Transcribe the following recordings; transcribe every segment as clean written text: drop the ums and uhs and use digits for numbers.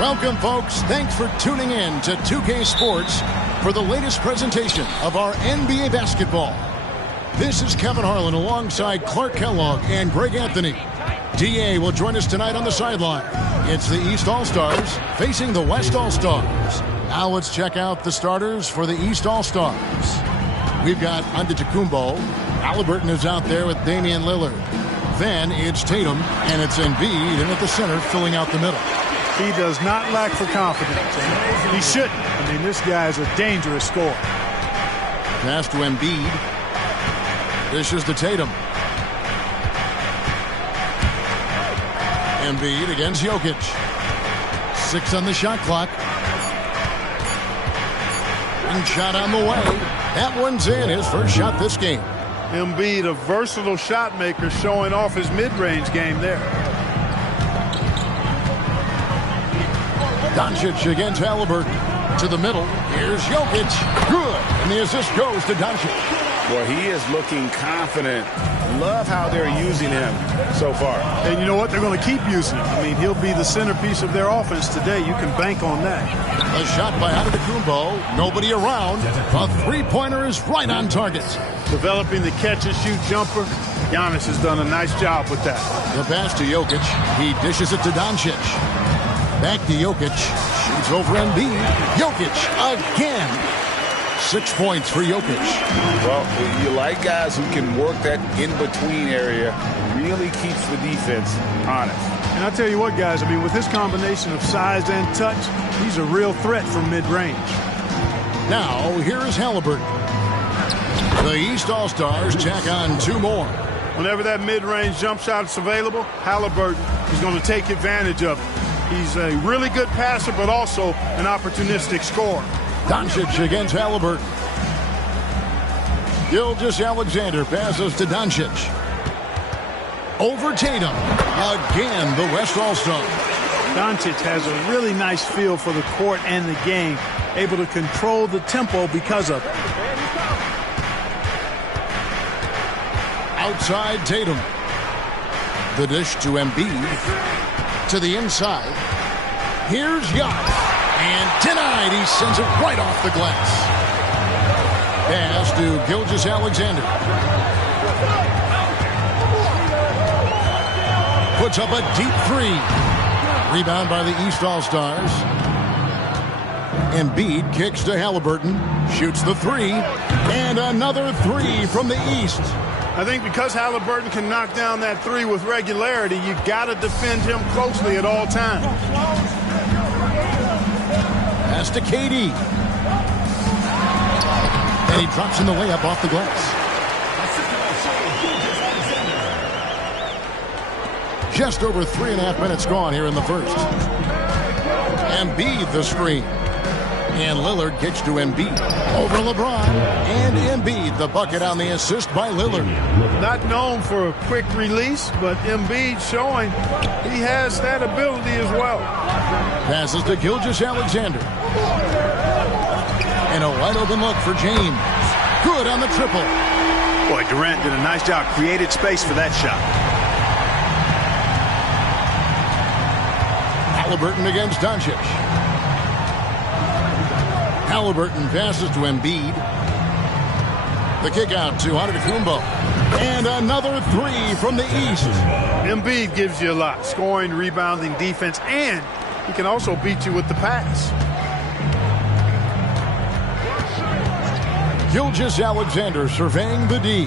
Welcome, folks. Thanks for tuning in to 2K Sports for the latest presentation of our NBA basketball. This is Kevin Harlan alongside Clark Kellogg and Greg Anthony. DA will join us tonight on the sideline. It's the East All-Stars facing the West All-Stars. Now let's check out the starters for the East All-Stars. We've got Antetokounmpo. Haliburton is out there with Damian Lillard. Then it's Tatum, and it's Embiid in at the center, filling out the middle. He does not lack for confidence. He shouldn't. I mean, this guy is a dangerous scorer. Pass to Embiid. Dishes to Tatum. Embiid against Jokic. 6 on the shot clock. And shot on the way. That one's in. His first shot this game. Embiid, a versatile shot maker, showing off his mid-range game there. Doncic against Haliburton. To the middle. Here's Jokic. Good. And the assist goes to Doncic. Well, he is looking confident. Love how they're using him so far. And you know what? They're going to keep using him. I mean, he'll be the centerpiece of their offense today. You can bank on that. A shot by Antetokounmpo. Nobody around. A three-pointer is right on target. Developing the catch-and-shoot jumper. Giannis has done a nice job with that. The pass to Jokic. He dishes it to Doncic. Back to Jokic. Shoots over Embiid. Jokic again. 6 points for Jokic. Well, you like guys who can work that in-between area. Really keeps the defense honest. And I tell you what, guys, I mean, with his combination of size and touch, he's a real threat from mid-range. Now, here is Haliburton. The East All-Stars tack on 2 more. Whenever that mid-range jump shot is available, Haliburton is going to take advantage of it. He's a really good passer, but also an opportunistic scorer. Doncic against Haliburton. Gilgeous-Alexander passes to Doncic. Over Tatum. Again, the West All-Star. Doncic has a really nice feel for the court and the game, able to control the tempo because of it. Outside Tatum. The dish to Embiid. To the inside. Here's Giannis. And denied. He sends it right off the glass. Pass to Gilgeous-Alexander. Puts up a deep 3. Rebound by the East All-Stars. Embiid kicks to Haliburton. Shoots the 3. And another 3 from the East. I think because Haliburton can knock down that 3 with regularity, you got to defend him closely at all times. Pass to KD. And he drops in the layup off the glass. Just over 3.5 minutes gone here in the first. Embiid the screen. And Lillard gets to Embiid. Over LeBron. And Embiid the bucket on the assist by Lillard. Not known for a quick release, but Embiid showing he has that ability as well. Passes to Gilgeous-Alexander. And a wide open look for James. Good on the triple. Boy, Durant did a nice job. Created space for that shot. Haliburton against Doncic. Haliburton passes to Embiid. The kick out to Antetokounmpo. And another 3 from the East. Embiid gives you a lot. Scoring, rebounding, defense, and he can also beat you with the pass. Gilgeous-Alexander surveying the D.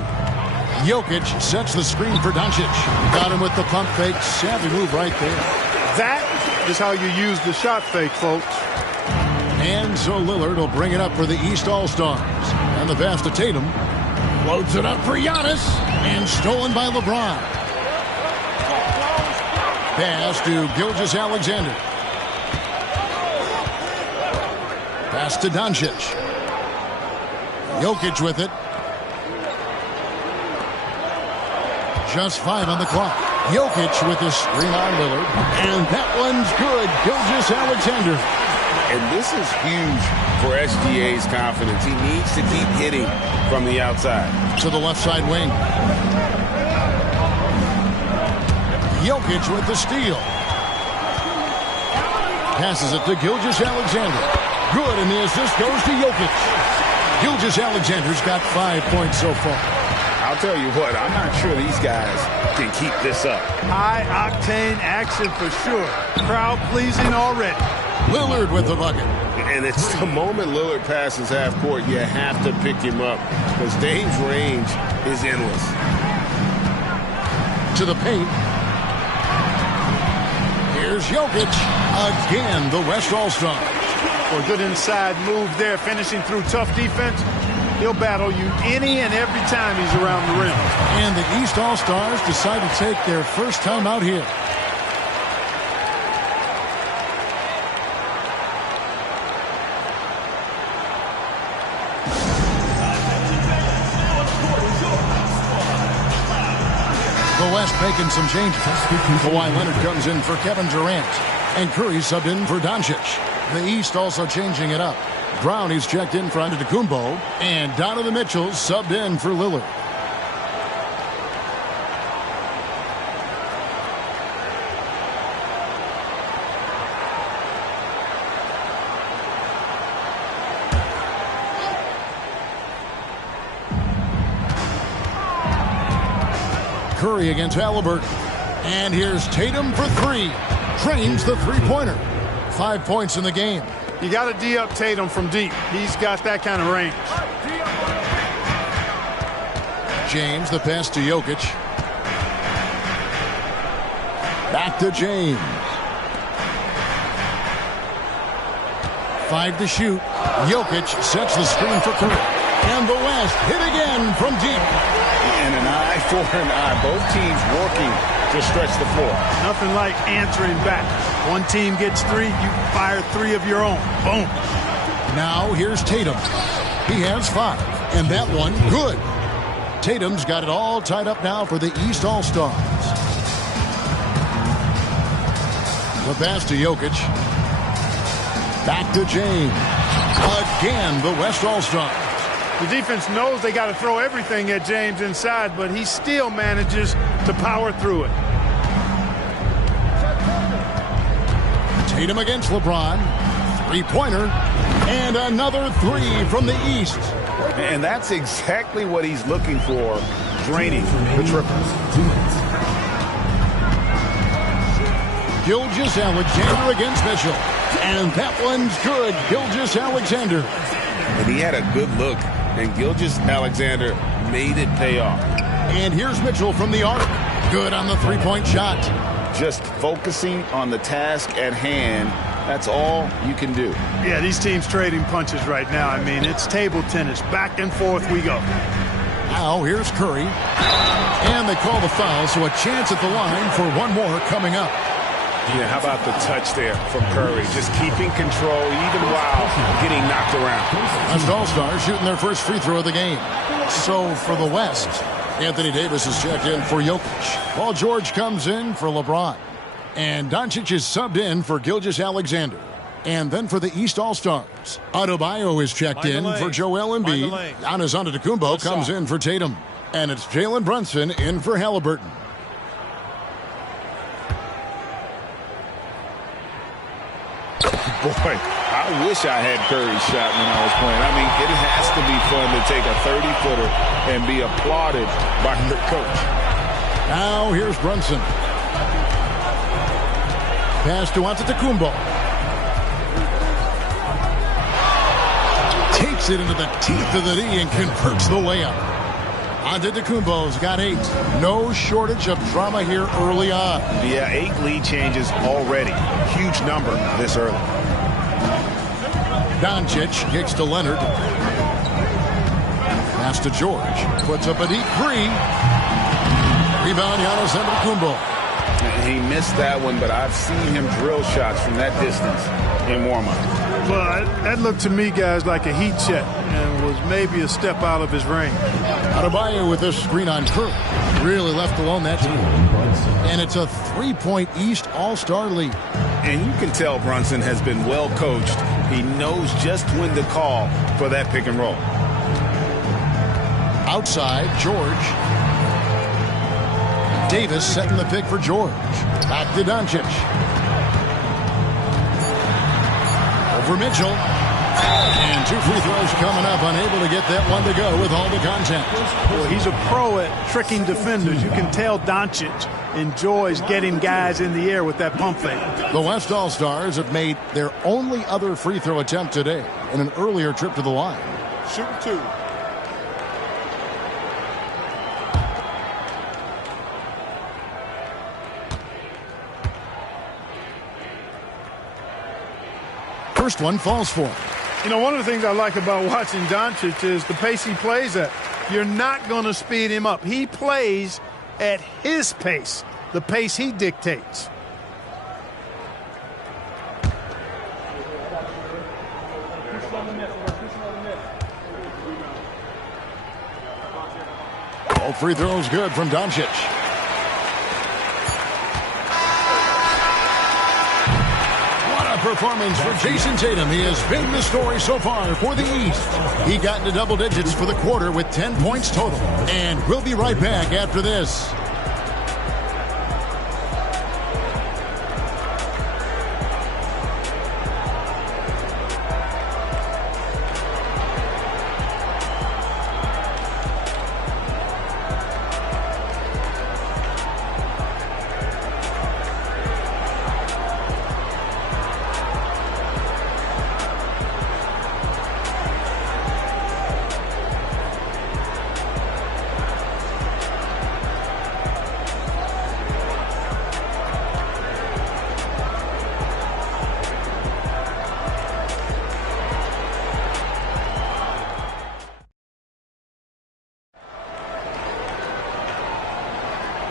Jokic sets the screen for Doncic. Got him with the pump fake. Savvy move right there. That is how you use the shot fake, folks. And so Lillard will bring it up for the East All-Stars. And the pass to Tatum. Loads it up for Giannis. And stolen by LeBron. Pass to Gilgeous-Alexander. Pass to Doncic. Jokic with it. Just 5 on the clock. Jokic with his screen on Lillard. And that one's good. Gilgeous-Alexander. And this is huge for SGA's confidence. He needs to keep hitting from the outside. To the left side wing. Jokic with the steal. Passes it to Gilgeous-Alexander. Good, and the assist goes to Jokic. Gilgeous-Alexander's got 5 points so far. I'll tell you what, I'm not sure these guys can keep this up. High-octane action for sure. Crowd pleasing already. Lillard with the bucket. And it's the moment Lillard passes half court, you have to pick him up because Dame's range is endless. To the paint. Here's Jokic. Again, the West All-Star. For a good inside move there, finishing through tough defense. He'll battle you any and every time he's around the rim. And the East All-Stars decide to take their first time out here. The West making some changes. Kawhi Leonard comes in for Kevin Durant. And Curry subbed in for Doncic. The East also changing it up. Brown, he's checked in for Antetokounmpo. And Donovan Mitchell subbed in for Lillard. Curry against Halliburton. And here's Tatum for three. Drains the three-pointer. 5 points in the game. You got to D-up Tatum from deep. He's got that kind of range. James, the pass to Jokic. Back to James. 5 to shoot. Jokic sets the screen for Curry. And the West hit again from deep. And an eye for an eye. Both teams working to stretch the floor. Nothing like answering back. One team gets 3, you fire 3 of your own. Boom. Now here's Tatum. He has 5. And that one, good. Tatum's got it all tied up now for the East All-Stars. The pass to Jokic. Back to James. Again, the West All-Stars. The defense knows they got to throw everything at James inside, but he still manages to power through it. Tatum against LeBron. Three-pointer. And another 3 from the East. And that's exactly what he's looking for, draining the triples. Gilgeous-Alexander against Mitchell. And that one's good. Gilgeous-Alexander. And he had a good look, and Gilgeous-Alexander made it pay off. And here's Mitchell from the arc. Good on the three-point shot. Just focusing on the task at hand, that's all you can do. Yeah, these teams trading punches right now. I mean, it's table tennis. Back and forth we go. Now here's Curry. And they call the foul, so a chance at the line for one more coming up. Yeah, how about the touch there from Curry? Just keeping control even while getting knocked around. West All-Stars shooting their first free throw of the game. So for the West, Anthony Davis is checked in for Jokic. Paul George comes in for LeBron. And Doncic is subbed in for Gilgeous-Alexander. And then for the East All-Stars, Adebayo is checked in for Joel Embiid. Giannis Antetokounmpo comes in for Tatum. And it's Jalen Brunson in for Halliburton. Boy, I wish I had Curry's shot when I was playing. I mean, it has to be fun to take a 30-footer and be applauded by your coach. Now here's Brunson. Pass to Antetokounmpo. Takes it into the teeth of the knee and converts the layup. Antetokounmpo's got 8. No shortage of drama here early on. Yeah, 8 lead changes already. Huge number this early. Doncic kicks to Leonard. Pass to George. Puts up a deep 3. Rebound, Giannis Antetokounmpo. He missed that one, but I've seen him drill shots from that distance in warm-up. Well, that looked to me, guys, like a heat check and was maybe a step out of his range. Adebayo with this screen on Curry. Really left alone that team. And it's a 3-point East All-Star lead. And you can tell Brunson has been well coached. He knows just when to call for that pick and roll. Outside, George. Davis setting the pick for George. Back to Doncic. Over Mitchell. And 2 free throws coming up. Unable to get that one to go with all the contact. Well, he's a pro at tricking defenders. You can tell Doncic enjoys getting guys in the air with that pump fake. The West All-Stars have made their only other free throw attempt today in an earlier trip to the line. Shoot 2. First one falls for him. You know, one of the things I like about watching Doncic is the pace he plays at. You're not going to speed him up. He plays at his pace, the pace he dictates. All free throws good from Doncic. Performance for Jason Tatum. He has been the story so far for the East. He got into double digits for the quarter with 10 points total. And we'll be right back after this.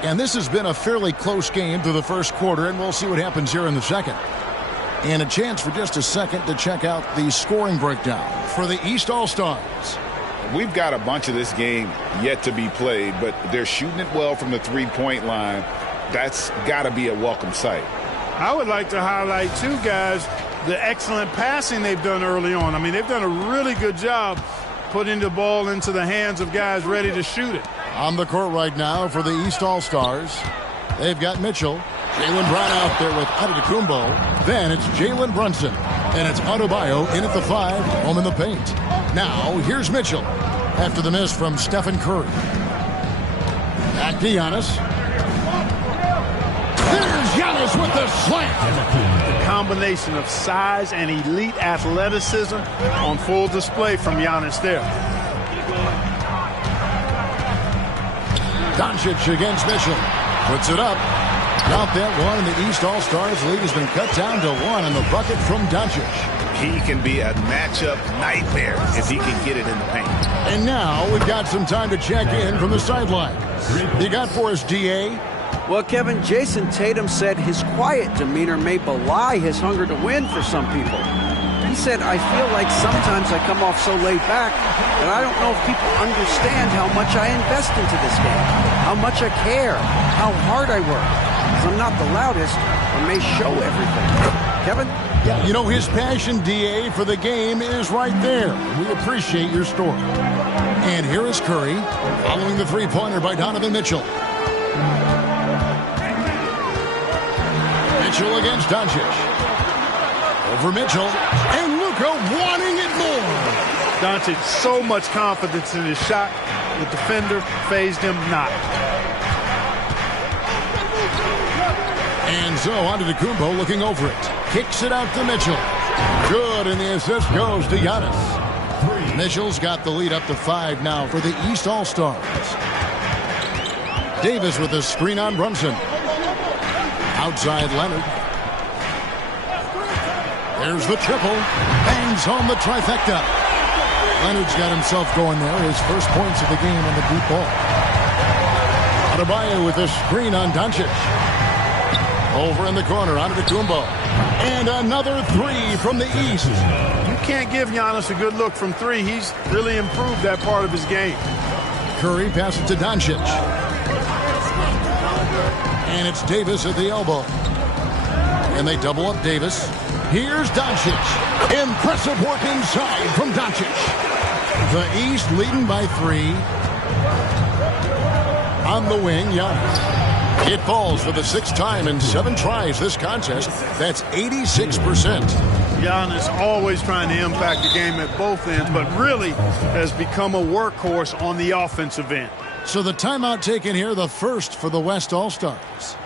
And this has been a fairly close game through the first quarter, and we'll see what happens here in the second. And a chance for just a second to check out the scoring breakdown for the East All-Stars. We've got a bunch of this game yet to be played, but they're shooting it well from the three-point line. That's got to be a welcome sight. I would like to highlight, too, guys, the excellent passing they've done early on. I mean, they've done a really good job putting the ball into the hands of guys ready to shoot it. On the court right now for the East All-Stars, they've got Mitchell. Jalen Brown out there with Antetokounmpo. Then it's Jalen Brunson. And it's Adebayo in at the 5, home in the paint. Now, here's Mitchell after the miss from Stephen Curry. Back to Giannis. There's Giannis with the slam. The combination of size and elite athleticism on full display from Giannis there. Doncic against Mitchell. Puts it up. Count that one, and the East All-Stars lead has been cut down to 1 on the bucket from Doncic. He can be a matchup nightmare if he can get it in the paint. And now we've got some time to check in from the sideline. You got for us, D.A.? Well, Kevin, Jason Tatum said his quiet demeanor may belie his hunger to win for some people. He said, I feel like sometimes I come off so laid back that I don't know if people understand how much I invest into this game, how much I care, how hard I work. I'm not the loudest or may show everything. Kevin? Yeah, you know, his passion, D.A., for the game is right there. We appreciate your story. And here is Curry following the three-pointer by Donovan Mitchell. Mitchell against Doncic. Over Mitchell. And Luka wanting it more. Doncic, so much confidence in his shot. The defender phased him not. And so Antetokounmpo looking over it. Kicks it out to Mitchell. Good, and the assist goes to Giannis. Mitchell's got the lead up to 5 now for the East All-Stars. Davis with a screen on Brunson. Outside Leonard. There's the triple. Bangs home the trifecta. Leonard's got himself going there. His first points of the game on the deep ball. Adebayo with a screen on Doncic. Over in the corner, Antetokounmpo. And another 3 from the East. You can't give Giannis a good look from 3. He's really improved that part of his game. Curry passes to Doncic. And it's Davis at the elbow. And they double up Davis. Here's Doncic. Impressive work inside from Doncic. The East leading by 3. On the wing, Giannis. It falls for the 6th time in 7 tries this contest. That's 86%. Giannis always trying to impact the game at both ends, but really has become a workhorse on the offensive end. So the timeout taken here, the first for the West All-Stars.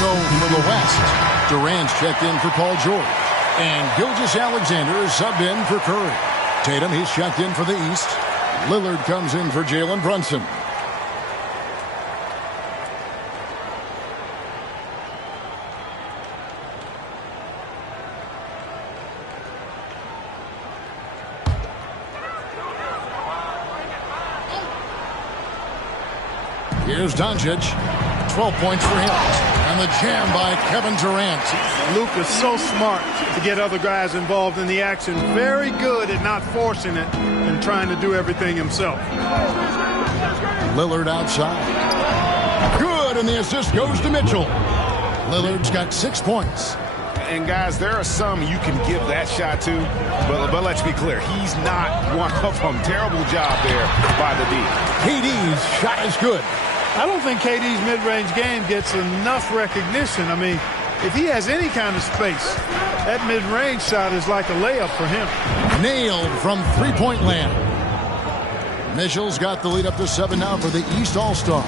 So for the West, Durant's checked in for Paul George. And Gilgeous-Alexander is subbed in for Curry. Tatum, he's checked in for the East. Lillard comes in for Jalen Brunson. Here's Doncic. 12 points for him. And the jam by Kevin Durant. Luka's so smart to get other guys involved in the action. Very good at not forcing it and trying to do everything himself. Lillard outside. Good, and the assist goes to Mitchell. Lillard's got 6 points. And guys, there are some you can give that shot to, but let's be clear, he's not one of them. Terrible job there by the D. KD's shot is good. I don't think KD's mid-range game gets enough recognition. I mean, if he has any kind of space, that mid-range shot is like a layup for him. Nailed from three-point land. Mitchell's got the lead up to 7 now for the East All-Stars.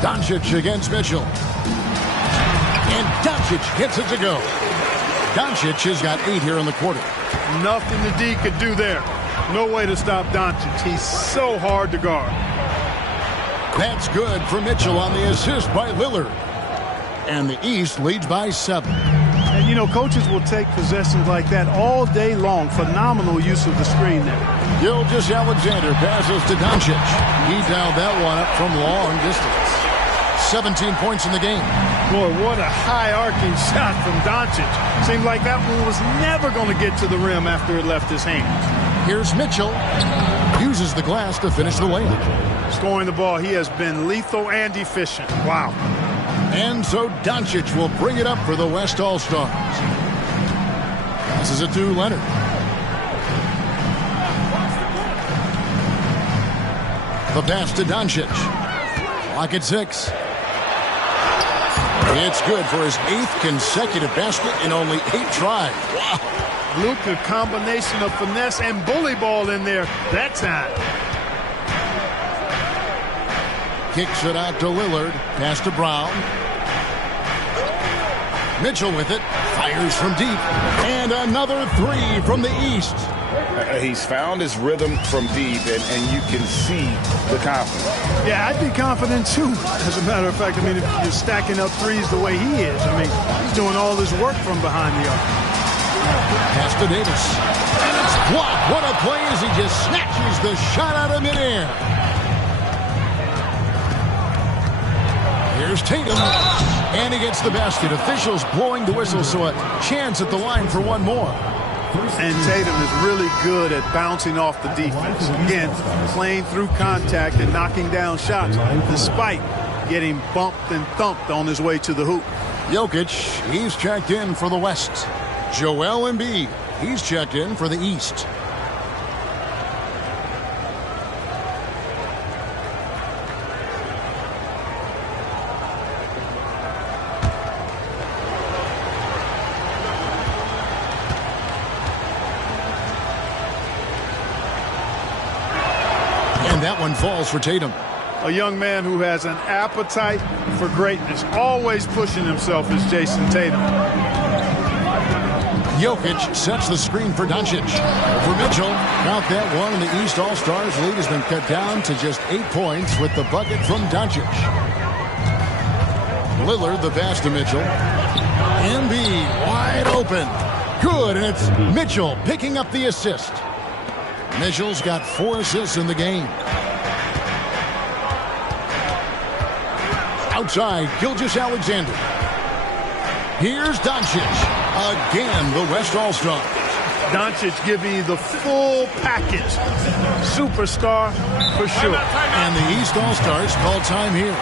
Doncic against Mitchell. And Doncic gets it to go. Doncic has got 8 here in the quarter. Nothing the D could do there. No way to stop Doncic. He's so hard to guard. That's good for Mitchell on the assist by Lillard. And the East leads by 7. And, you know, coaches will take possessions like that all day long. Phenomenal use of the screen there. Gilgeous-Alexander passes to Doncic. He dialed that one up from long distance. 17 points in the game. Boy, what a high-arcing shot from Doncic. Seemed like that one was never going to get to the rim after it left his hands. Here's Mitchell. Uses the glass to finish the layup. Scoring the ball, he has been lethal and efficient. Wow. And so Doncic will bring it up for the West All-Stars. This is it to Leonard. The pass to Doncic. Clock at 6. It's good for his 8th consecutive basket in only 8 tries. Wow. Luka, combination of finesse and bully ball in there that time. Kicks it out to Lillard. Pass to Brown. Mitchell with it. Fires from deep. And another 3 from the East. He's found his rhythm from deep, and you can see the confidence. Yeah, I'd be confident too. As a matter of fact, I mean, if you're stacking up threes the way he is, I mean, he's doing all his work from behind the arc. Pass to Davis. And it's blocked. What a play as he just snatches the shot out of midair. Here's Tatum. And he gets the basket. Officials blowing the whistle, so a chance at the line for one more. And Tatum is really good at bouncing off the defense. Again, playing through contact and knocking down shots, despite getting bumped and thumped on his way to the hoop. Jokic, he's checked in for the West. Joel Embiid, he's checked in for the East. that one falls for Tatum. A young man who has an appetite for greatness, always pushing himself, is Jason Tatum. Jokic sets the screen for Doncic. For Mitchell, count that one, and the East All-Stars lead has been cut down to just 8 points with the bucket from Doncic. Lillard, the pass to Mitchell. Embiid wide open. Good, and it's Mitchell picking up the assist. Mitchell's got 4 assists in the game. Outside, Gilgeous-Alexander. Here's Doncic. Again, the West All-Stars. Doncic giving you the full package. Superstar for sure. And the East All-Stars call time here.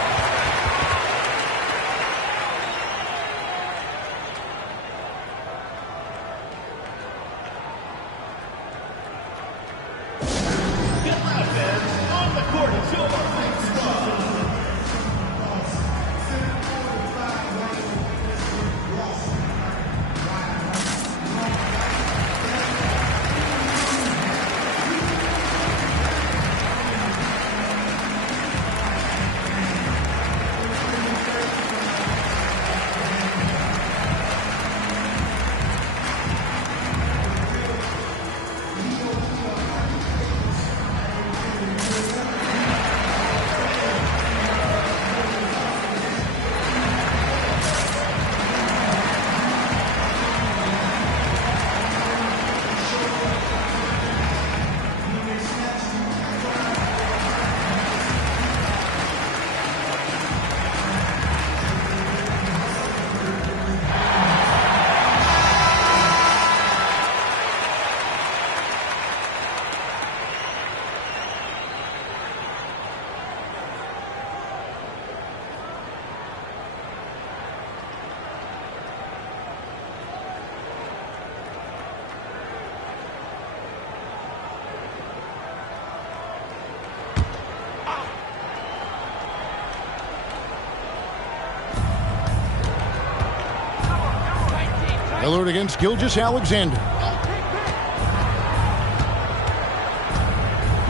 Lillard against Gilgeous-Alexander.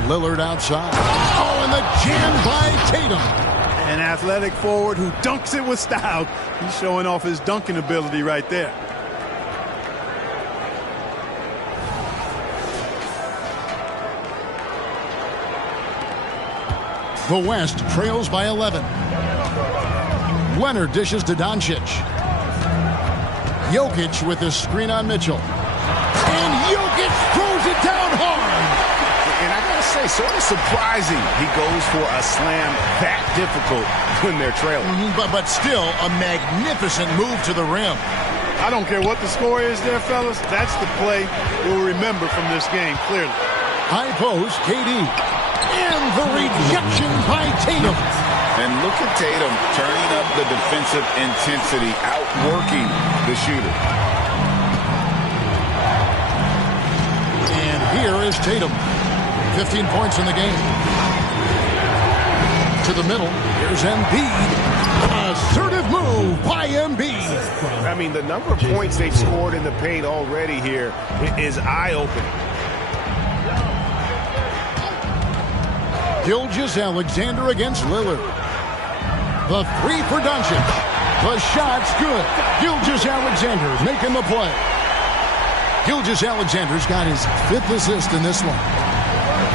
Lillard outside. Oh, and the jam by Tatum. An athletic forward who dunks it with style. He's showing off his dunking ability right there. The West trails by 11. Leonard dishes to Doncic. Jokic with his screen on Mitchell. And Jokic throws it down hard. And I got to say, sort of surprising he goes for a slam that difficult when they're trailing. But still a magnificent move to the rim. I don't care what the score is there, fellas. That's the play we'll remember from this game, clearly. High post, KD. And the rejection by Tatum. And look at Tatum turning up the defensive intensity, outworking the shooter. And here is Tatum. 15 points in the game. To the middle. Here's Embiid. Assertive move by Embiid. I mean, the number of points they've scored in the paint already here is eye-opening. Gilgeous-Alexander against Lillard. The three for Doncic. The shot's good. Gilgeous-Alexander making the play. Gilgeous-Alexander's got his 5th assist in this one.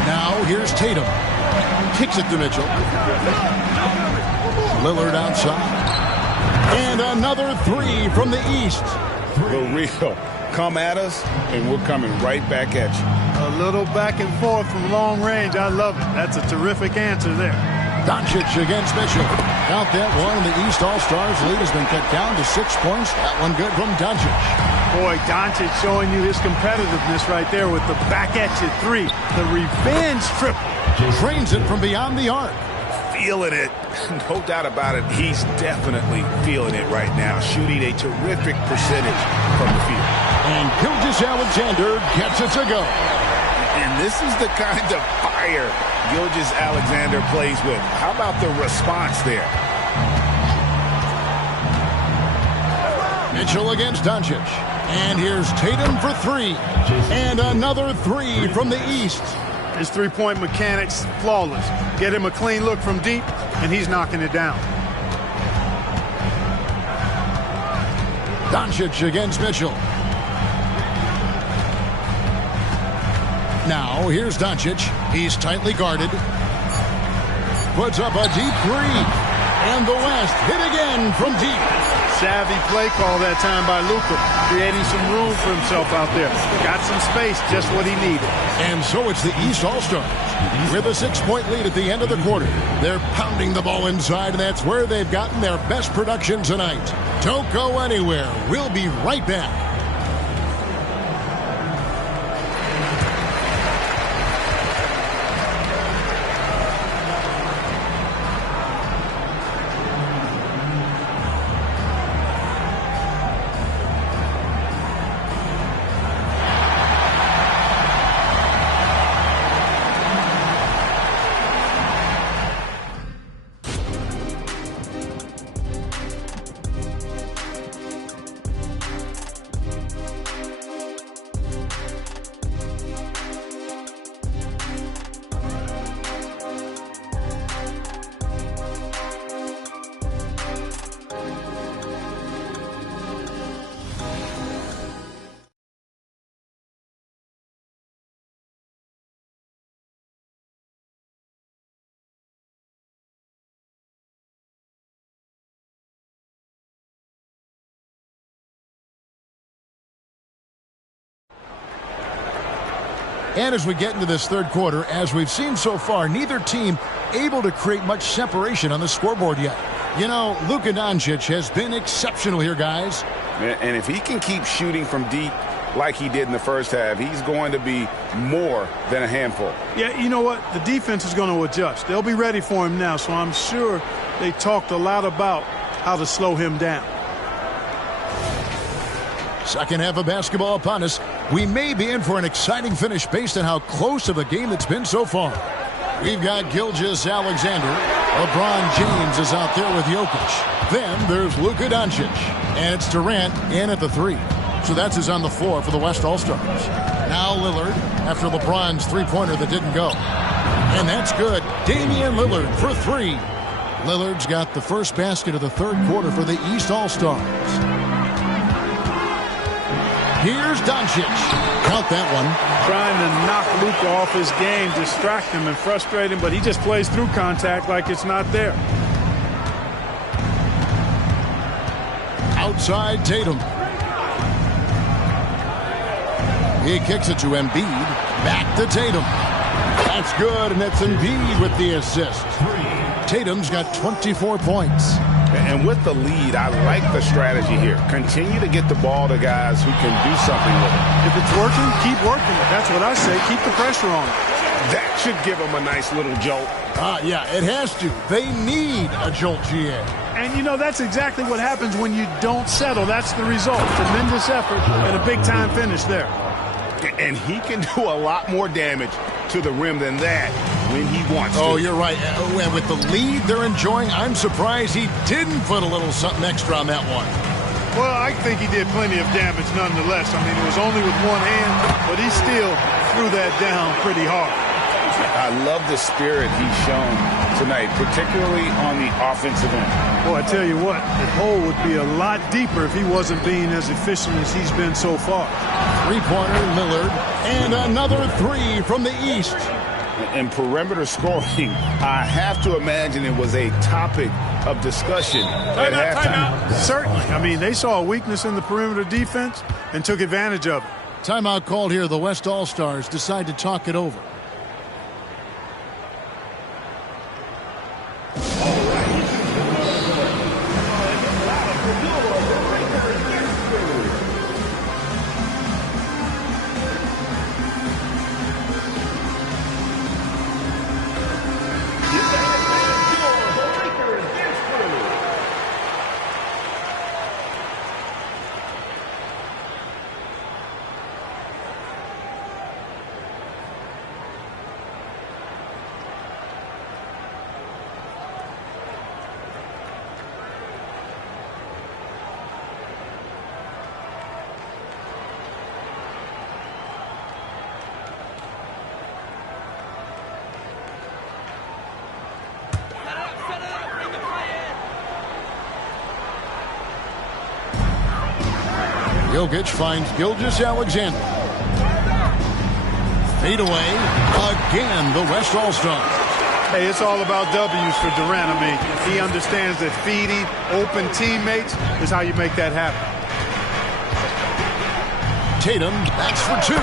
Now here's Tatum. Kicks it to Mitchell. Lillard outside. And another 3 from the East. The real. Come at us, and we're coming right back at you. A little back and forth from long range. I love it. That's a terrific answer there. Doncic against Mitchell. Count that one. The East All-Stars lead has been cut down to 6 points. That one good from Doncic. Boy, Doncic showing you his competitiveness right there with the back-at-you 3. The revenge triple. Trains it from beyond the arc. Feeling it. No doubt about it. He's definitely feeling it right now. Shooting a terrific percentage from the field. And Gilgeous-Alexander gets it to go. And this is the kind of fire Gilgeous-Alexander plays with. How about the response there? Mitchell against Doncic. And here's Tatum for 3. And another 3 from the East. His three-point mechanics, flawless. Get him a clean look from deep, and he's knocking it down. Doncic against Mitchell. Now, here's Doncic. He's tightly guarded. Puts up a deep three. And the West hit again from deep. Savvy play call that time by Luka, creating some room for himself out there. Got some space, just what he needed. And so it's the East All-Stars with a 6-point lead at the end of the quarter. They're pounding the ball inside, and that's where they've gotten their best production tonight. Don't go anywhere. We'll be right back. And as we get into this third quarter, as we've seen so far, neither team able to create much separation on the scoreboard yet. You know, Luka Doncic has been exceptional here, guys. And if he can keep shooting from deep like he did in the first half, he's going to be more than a handful. Yeah, you know what? The defense is going to adjust. They'll be ready for him now, so I'm sure they talked a lot about how to slow him down. Second half of basketball upon us. We may be in for an exciting finish based on how close of a game it's been so far. We've got Gilgeous-Alexander. LeBron James is out there with Jokic. Then there's Luka Doncic. And it's Durant in at the 3. So that's who's on the floor for the West All-Stars. Now Lillard after LeBron's three-pointer that didn't go. And that's good. Damian Lillard for 3. Lillard's got the first basket of the third quarter for the East All-Stars. Here's Doncic. Count that one. Trying to knock Luka off his game, distract him and frustrate him, but he just plays through contact like it's not there. Outside Tatum. He kicks it to Embiid. Back to Tatum. That's good, and it's Embiid with the assist. Tatum's got 24 points. And with the lead, I like the strategy here. Continue to get the ball to guys who can do something with it. If it's working, keep working it. That's what I say. Keep the pressure on it. That should give them a nice little jolt. Yeah, it has to. They need a jolt, GA. And, you know, that's exactly what happens when you don't settle. That's the result. Tremendous effort and a big-time finish there. And he can do a lot more damage to the rim than that when he wants to. Oh, you're right. And with the lead they're enjoying, I'm surprised he didn't put a little something extra on that one. Well, I think he did plenty of damage nonetheless. I mean, it was only with one hand, but he still threw that down pretty hard. I love the spirit he's shown tonight, particularly on the offensive end. Well, I tell you what, the hole would be a lot deeper if he wasn't being as efficient as he's been so far. Three-pointer, Lillard, and another 3 from the East. And perimeter scoring, I have to imagine it was a topic of discussion at halftime. Certainly. I mean, they saw a weakness in the perimeter defense and took advantage of it. Timeout called here. The West All-Stars decide to talk it over. Jokic finds Gilgeous-Alexander. Fade away. Again, the West All-Star. Hey, it's all about W's for Durant. I mean, he understands that feeding open teammates is how you make that happen. Tatum, that's for two.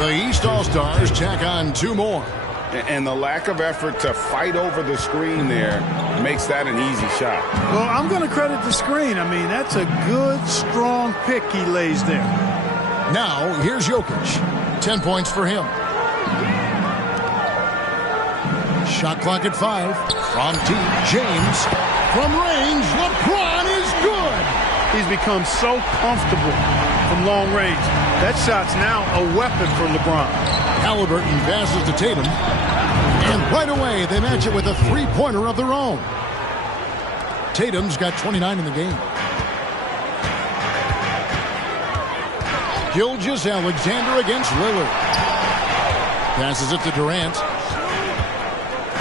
The East All-Stars tack on two more. And the lack of effort to fight over the screen there makes that an easy shot. Well, I'm going to credit the screen. I mean, that's a good, strong pick he lays there. Now, here's Jokic. 10 points for him. Shot clock at 5. From deep, James. From range, LeBron is good. He's become so comfortable from long range. That shot's now a weapon for LeBron. Halliburton passes to Tatum. And right away, they match it with a three-pointer of their own. Tatum's got 29 in the game. Gilgeous-Alexander against Lillard. Passes it to Durant.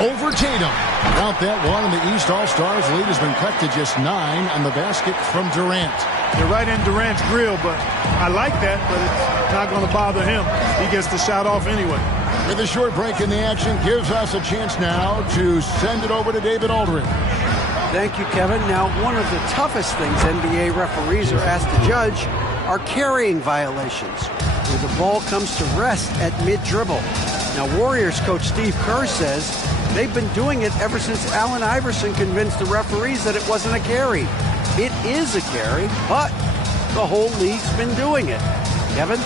Over Tatum. Count that one, and the East All-Stars lead has been cut to just 9 on the basket from Durant. They're right in Durant's grill, but I like that, but it's not going to bother him. He gets the shot off anyway. With a short break in the action, gives us a chance now to send it over to David Aldridge. Thank you, Kevin. Now, one of the toughest things NBA referees are asked to judge are carrying violations, where the ball comes to rest at mid-dribble. Now, Warriors coach Steve Kerr says they've been doing it ever since Allen Iverson convinced the referees that it wasn't a carry. It is a carry, but the whole league's been doing it. Kevin?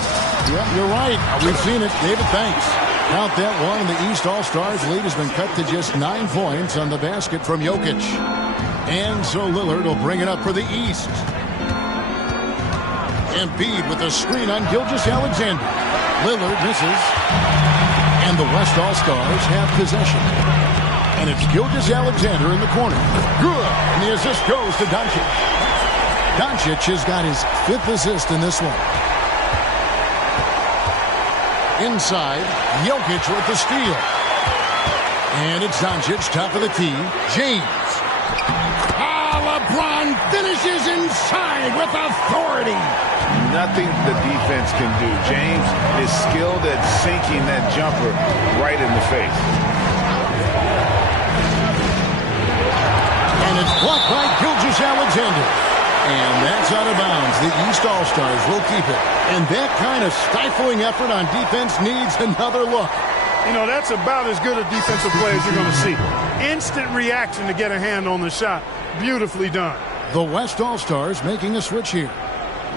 Yeah, you're right. We've seen it. David, thanks. Count that one. The East All-Stars lead has been cut to just 9 points on the basket from Jokic. And so Lillard will bring it up for the East. Embiid with a screen on Gilgeous-Alexander. Lillard misses. And the West All-Stars have possession. And it's Gilgeous-Alexander in the corner. Good. And the assist goes to Doncic. Doncic has got his 5th assist in this one. Inside, Jokic with the steal. And it's Doncic, top of the key. James. LeBron finishes inside with authority. Nothing the defense can do. James is skilled at sinking that jumper right in the face. And it's blocked by Gilgeous-Alexander. And that's out of bounds. The East All-Stars will keep it. And that kind of stifling effort on defense needs another look. You know, that's about as good a defensive play as you're going to see. Instant reaction to get a hand on the shot. Beautifully done. The West All-Stars making a switch here.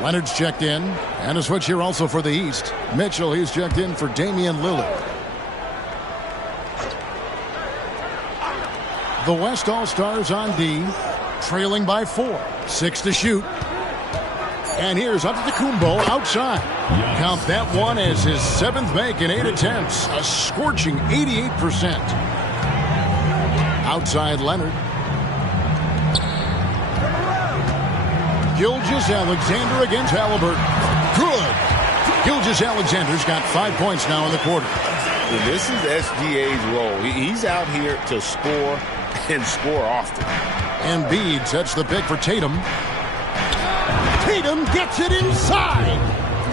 Leonard's checked in. And a switch here also for the East. Mitchell, he's checked in for Damian Lillard. The West All-Stars on D. Trailing by 4. 6 to shoot. And here's Antetokounmpo outside. Count that one as his 7th make in 8 attempts. A scorching 88%. Outside Leonard. Gilgeous-Alexander against Halliburton. Good. Gilgeous-Alexander's got 5 points now in the quarter. This is SGA's role. He's out here to score and score often. Embiid sets the pick for Tatum. Tatum gets it inside.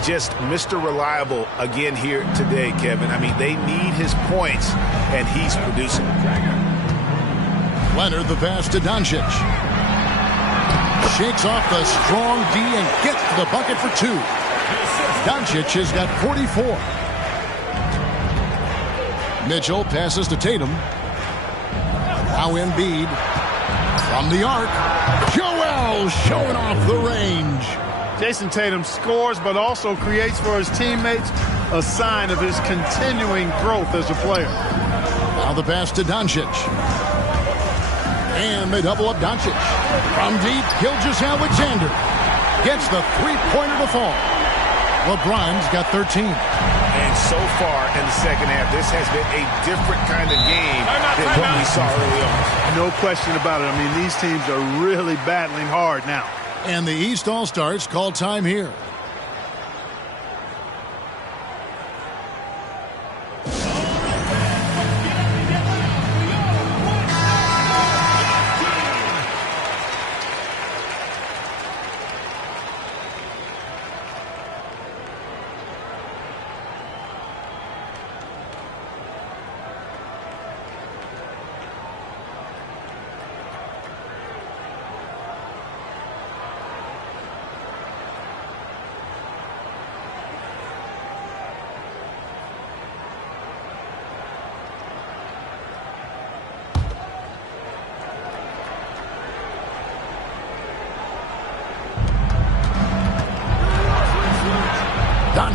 Just Mr. Reliable again here today, Kevin. I mean, they need his points, and he's producing. Leonard the pass to Doncic. Shakes off the strong D and gets the bucket for 2. Doncic has got 44. Mitchell passes to Tatum. Now Embiid from the arc. Joel showing off the range. Jason Tatum scores but also creates for his teammates, a sign of his continuing growth as a player. Now the pass to Doncic. And they double up Doncic. From deep, Gilgeous-Alexander gets the three-pointer to fall. LeBron's got 13. And so far in the second half, this has been a different kind of game than what we saw early on. No question about it. I mean, these teams are really battling hard now. And the East All-Stars call time here.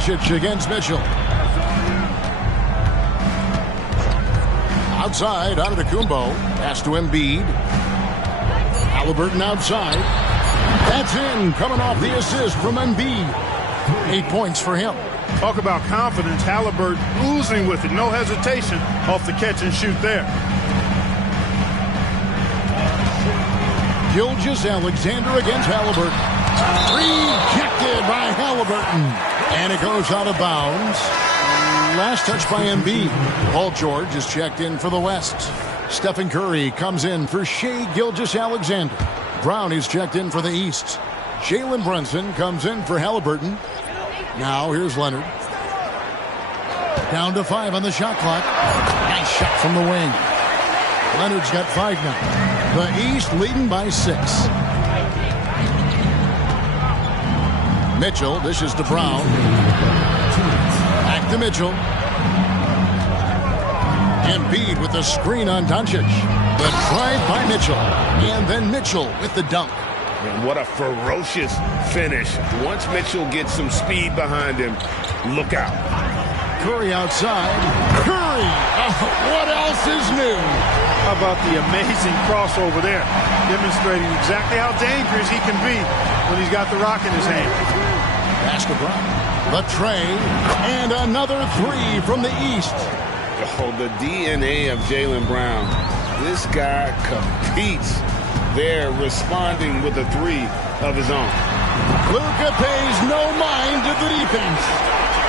Doncic against Mitchell. Outside, Antetokounmpo. Pass to Embiid. Haliburton outside. That's in, coming off the assist from Embiid. 8 points for him. Talk about confidence. Haliburton oozing with it. No hesitation off the catch and shoot there. Gilgeous-Alexander against Haliburton. Rejected by Haliburton. And it goes out of bounds. Last touch by Embiid. Paul George is checked in for the West. Stephen Curry comes in for Shai Gilgeous-Alexander. Brown is checked in for the East. Jalen Brunson comes in for Haliburton. Now here's Leonard. Down to 5 on the shot clock. Nice shot from the wing. Leonard's got 5 now. The East leading by 6. Mitchell dishes to Brown. Back to Mitchell. Embiid with the screen on Doncic. The drive by Mitchell. And then Mitchell with the dunk. And what a ferocious finish. Once Mitchell gets some speed behind him, look out. Curry outside. Curry! Oh, what else is new? How about the amazing crossover there? Demonstrating exactly how dangerous he can be when he's got the rock in his hand. Pass to Brown. The tray. And another 3 from the East. Oh, the DNA of Jaylen Brown. This guy competes. They're responding with a 3 of his own. Luka pays no mind to the defense.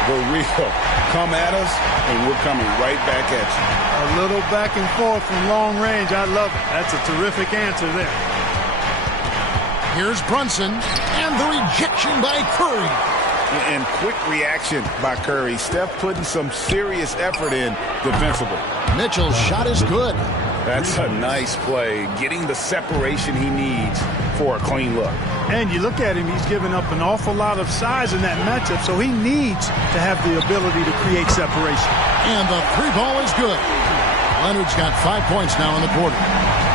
The real. Come at us, and we're coming right back at you. A little back and forth from long range. I love it. That's a terrific answer there. Here's Brunson, and the rejection by Curry. And quick reaction by Curry. Steph putting some serious effort in defensively. Mitchell's shot is good. That's a nice play, getting the separation he needs for a clean look. And you look at him, he's given up an awful lot of size in that matchup, so he needs to have the ability to create separation. And the 3 ball is good. Leonard's got 5 points now in the quarter.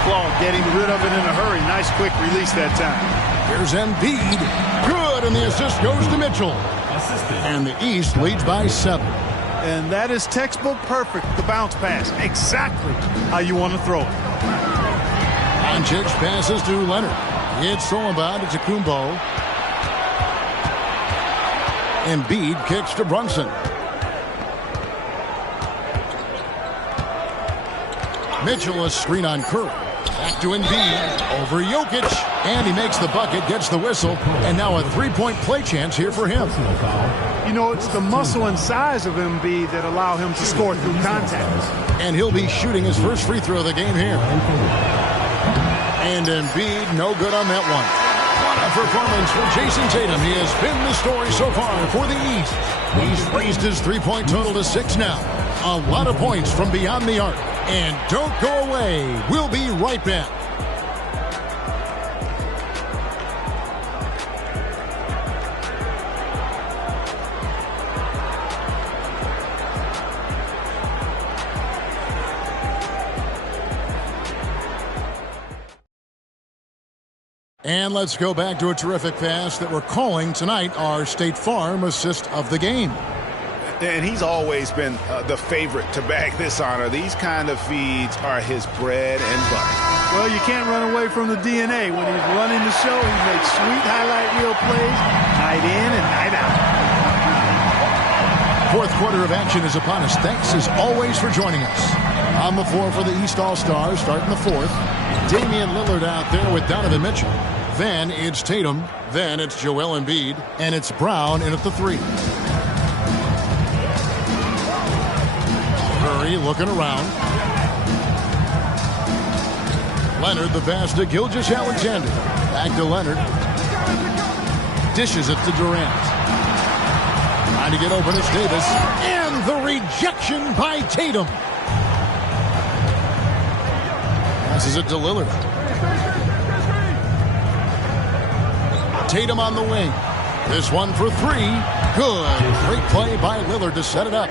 Claude getting rid of it in a hurry. Nice quick release that time. Here's Embiid. Good, and the assist goes to Mitchell. And the East leads by 7. And that is textbook perfect, the bounce pass. Exactly how you want to throw it. Doncic passes to Leonard. It's stolen by Antetokounmpo. Embiid kicks to Brunson. Mitchell a screen on Curry. Back to Embiid. Over Jokic. And he makes the bucket, gets the whistle. And now a 3-point play chance here for him. You know, it's the muscle and size of Embiid that allow him to score through contact. And he'll be shooting his first free throw of the game here. And Embiid, no good on that one. What a performance for Jason Tatum. He has been the story so far for the East. He's raised his 3-point total to 6 now. A lot of points from beyond the arc. And don't go away. We'll be right back. And let's go back to a terrific pass that we're calling tonight our State Farm assist of the game. And he's always been the favorite to bag this honor. These kind of feeds are his bread and butter. Well, you can't run away from the DNA. When he's running the show, he makes sweet highlight reel plays night in and night out. Fourth quarter of action is upon us. Thanks as always for joining us. On the floor for the East All-Stars, starting the fourth. Damian Lillard out there with Donovan Mitchell. Then it's Tatum. Then it's Joel Embiid. And it's Brown in at the 3. Curry looking around. Leonard the pass to Gilgeous-Alexander. Back to Leonard. Dishes it to Durant. Trying to get open is Davis. And the rejection by Tatum. Passes it to Lillard. Tatum on the wing. This one for 3. Good. Great play by Lillard to set it up.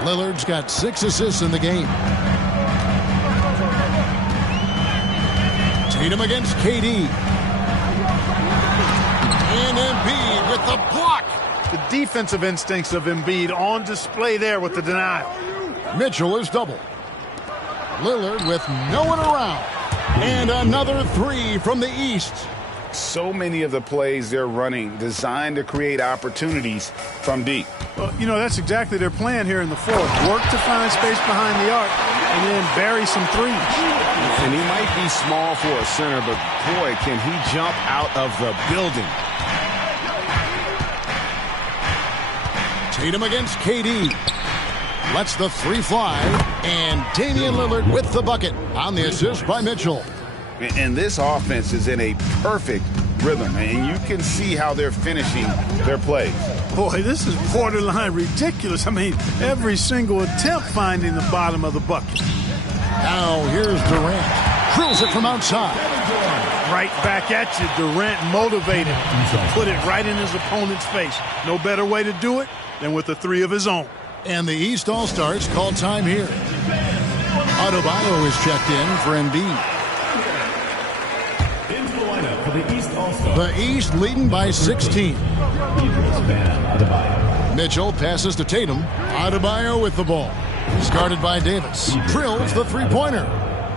Lillard's got 6 assists in the game. Tatum against KD. And Embiid with the block. The defensive instincts of Embiid on display there with the denial. Mitchell is double. Lillard with no one around. And another three from the East. So many of the plays they're running designed to create opportunities from deep. Well, you know, that's exactly their plan here in the fourth. Work to find space behind the arc and then bury some threes. And he might be small for a center, but boy, can he jump out of the building. Tatum against KD. Lets the three fly. And Damian Lillard with the bucket on the assist by Mitchell. And this offense is in a perfect rhythm, and you can see how they're finishing their plays. Boy, this is borderline ridiculous. I mean, every single attempt finding the bottom of the bucket. Now here's Durant. Drills it from outside. Right back at you. Durant motivated to put it right in his opponent's face. No better way to do it than with a three of his own. And the East All-Stars call time here. Adebayo is checked in for Embiid. The East leading by 16. Mitchell passes to Tatum. Adebayo with the ball. He's guarded by Davis. Drills the three-pointer.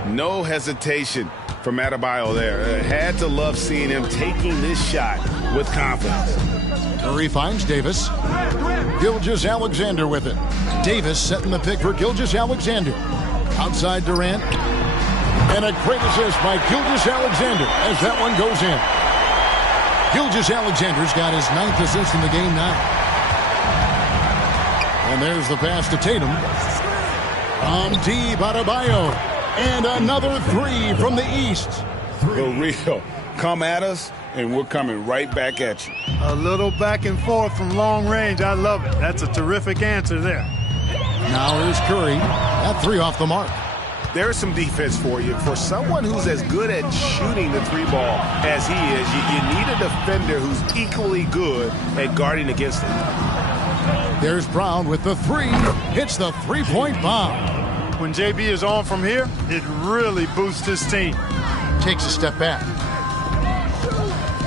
No hesitation from Adebayo there. Had to love seeing him taking this shot with confidence. Curry finds Davis. Gilgeous-Alexander with it. Davis setting the pick for Gilgeous-Alexander. Outside Durant. And a great assist by Gilgeous-Alexander as that one goes in. Gilgeous-Alexander's got his 9th assist in the game now. And there's the pass to Tatum. Deep Adebayo. And another three from the East. The real. Come at us, and we're coming right back at you. A little back and forth from long range. I love it. That's a terrific answer there. Now here's Curry. That three off the mark. There's some defense for you. For someone who's as good at shooting the three ball as he is, you need a defender who's equally good at guarding against it. There's Brown with the three. Hits the three-point bomb. When JB is on from here, it really boosts his team. Takes a step back.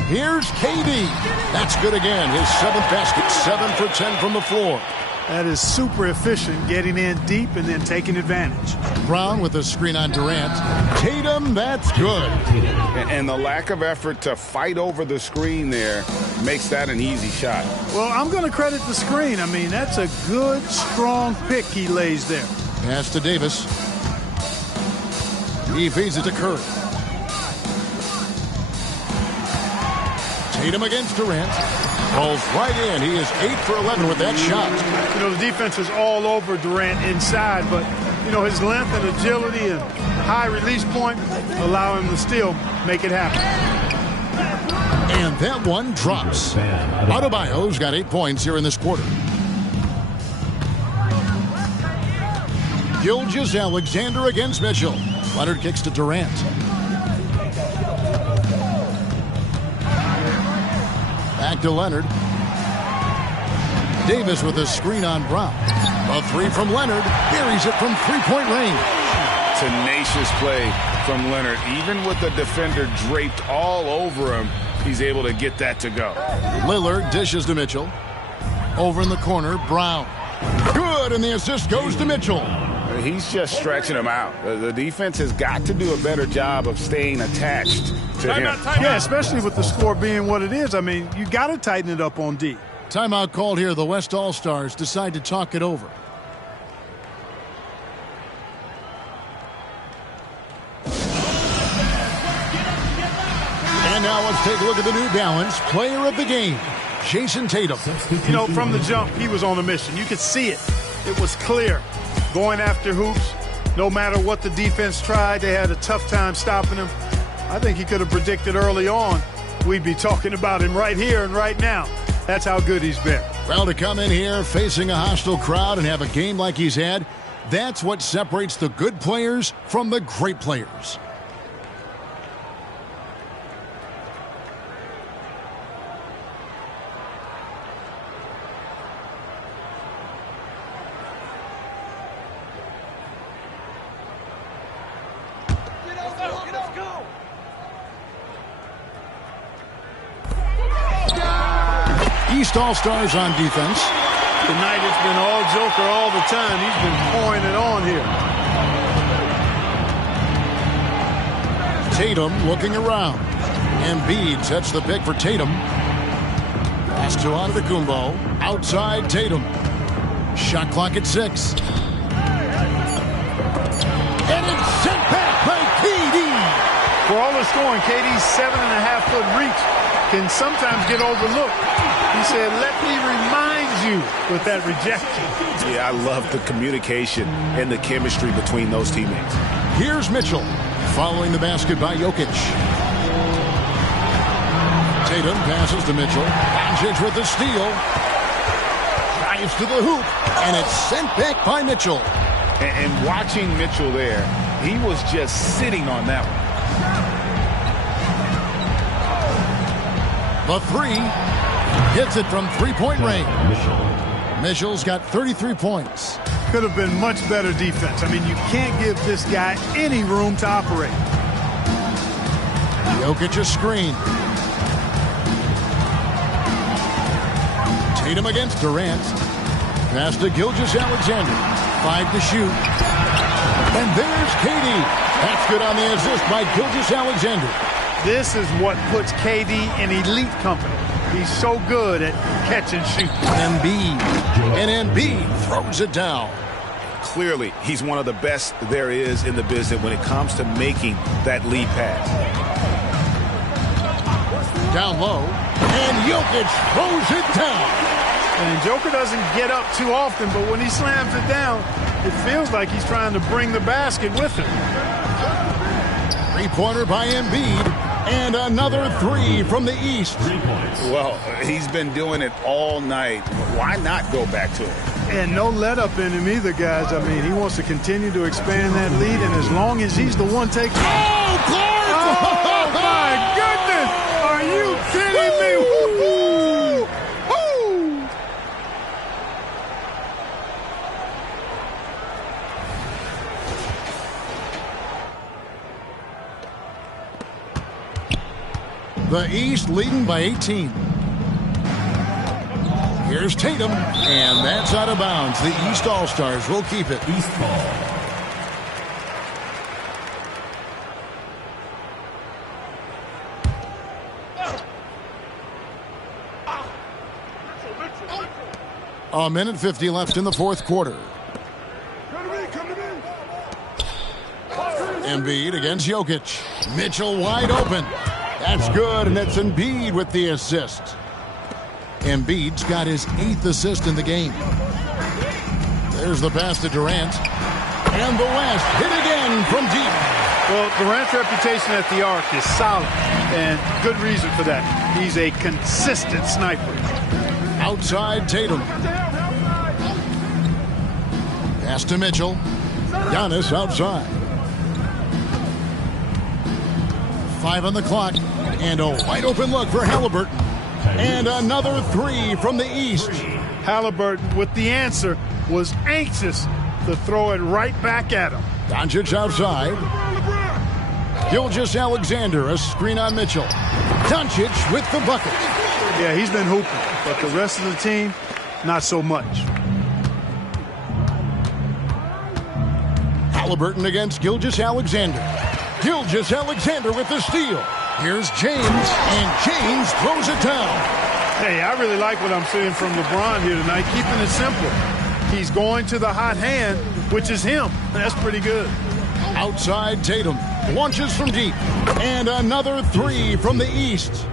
Here's KD. That's good again. His 7th basket. 7 for 10 from the floor. That is super efficient, getting in deep and then taking advantage. Brown with a screen on Durant. Tatum, that's good. And the lack of effort to fight over the screen there makes that an easy shot. Well, I'm going to credit the screen. I mean, that's a good, strong pick he lays there. Pass to Davis. He feeds it to Curry. Tatum against Durant. Falls right in. He is 8 for 11 with that shot. You know, the defense is all over Durant inside, but, you know, his length and agility and high release point allow him to still make it happen. And that one drops. Adebayo's got 8 points here in this quarter. Gilgeous-Alexander against Mitchell. Leonard kicks to Durant. Back to Leonard. Davis with a screen on Brown. A three from Leonard. Buries it from three-point range. Tenacious play from Leonard. Even with the defender draped all over him, he's able to get that to go. Lillard dishes to Mitchell. Over in the corner, Brown. Good, and the assist goes to Mitchell. He's just stretching him out. The defense has got to do a better job of staying attached to him. Yeah, especially with the score being what it is. I mean, you got to tighten it up on D. Timeout called here. The West All-Stars decide to talk it over. And now let's take a look at the New Balance player of the game, Jayson Tatum. You know, from the jump, he was on a mission. You could see it. It was clear. Going after hoops, no matter what the defense tried, they had a tough time stopping him. I think he could have predicted early on we'd be talking about him right here and right now. That's how good he's been. Well, to come in here facing a hostile crowd and have a game like he's had, that's what separates the good players from the great players. East All-Stars on defense. Tonight it's been all Joker all the time. He's been pouring it on here. Tatum looking around. Embiid sets the pick for Tatum. Pass to Antetokounmpo. Outside Tatum. Shot clock at 6. And it's sent back by KD. For all the scoring, KD's 7.5-foot reach can sometimes get overlooked. He said, let me remind you with that rejection. Yeah, I love the communication and the chemistry between those teammates. Here's Mitchell following the basket by Jokic. Tatum passes to Mitchell. Doncic with the steal. Drives to the hoop. And it's sent back by Mitchell. And watching Mitchell there, he was just sitting on that one. The three. Hits it from three-point range. Mitchell's got 33 points. Could have been much better defense. I mean, you can't give this guy any room to operate. Jokic a screen. Tatum against Durant. Pass to Gilgeous-Alexander. 5 to shoot. And there's KD. That's good on the assist by Gilgeous-Alexander. This is what puts KD in elite company. He's so good at catch and shoot. Embiid. And Embiid throws it down. Clearly, he's one of the best there is in the business when it comes to making that lead pass. Down low. And Jokic throws it down. And Joker doesn't get up too often, but when he slams it down, it feels like he's trying to bring the basket with him. Three-pointer by Embiid. And another three from the East. Well, he's been doing it all night. Why not go back to it? And no let-up in him either, guys. I mean, he wants to continue to expand that lead, and as long as he's the one taking... Oh, Clark! Oh, my goodness! Are you kidding me? Woo-hoo! Woo! The East leading by 18. Here's Tatum, and that's out of bounds. The East All-Stars will keep it. East ball. A minute 50 left in the fourth quarter. Embiid against Jokic. Mitchell wide open. That's good, and it's Embiid with the assist. Embiid's got his 8th assist in the game. There's the pass to Durant. And the West hit again from deep. Well, Durant's reputation at the arc is solid, and good reason for that. He's a consistent sniper. Outside Tatum. Pass to Mitchell. Giannis outside. 5 on the clock. And a wide open look for Halliburton. And another three from the East. Halliburton, with the answer, was anxious to throw it right back at him. Doncic outside. Gilgeous-Alexander, a screen on Mitchell. Doncic with the bucket. Yeah, he's been hooping, but the rest of the team, not so much. Halliburton against Gilgeous-Alexander. Gilgeous-Alexander with the steal. Here's James, and James throws it down. Hey, I really like what I'm seeing from LeBron here tonight, keeping it simple. He's going to the hot hand, which is him. That's pretty good. Outside Tatum. Launches from deep. And another three from the East.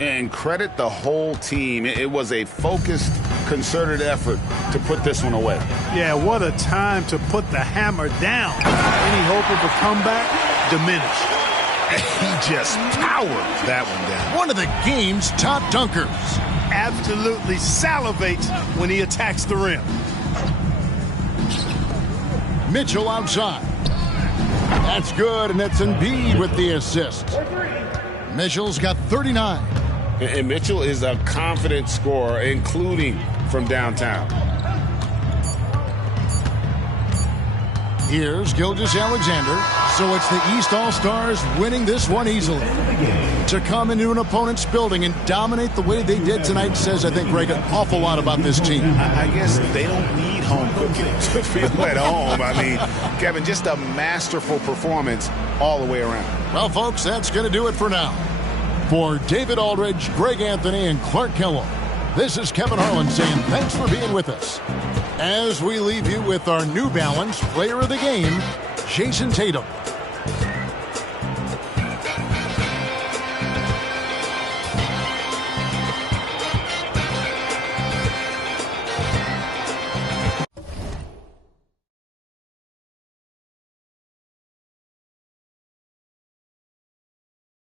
And credit the whole team. It was a focused, concerted effort to put this one away. Yeah, what a time to put the hammer down. Any hope of a comeback diminished. He just powered that one down. One of the game's top dunkers. Absolutely salivates when he attacks the rim. Mitchell outside. That's good, and it's Embiid with the assist. Mitchell's got 39. And Mitchell is a confident scorer, including from downtown. Here's Gilgeous-Alexander. So it's the East All-Stars winning this one easily. To come into an opponent's building and dominate the way they did tonight says, I think, Greg, an awful lot about this team. I guess they don't need home cooking to feel at home. I mean, Kevin, just a masterful performance all the way around. Well, folks, that's going to do it for now. For David Aldridge, Greg Anthony, and Clark Kellogg, this is Kevin Harlan saying thanks for being with us. As we leave you with our New Balance Player of the Game, Jayson Tatum.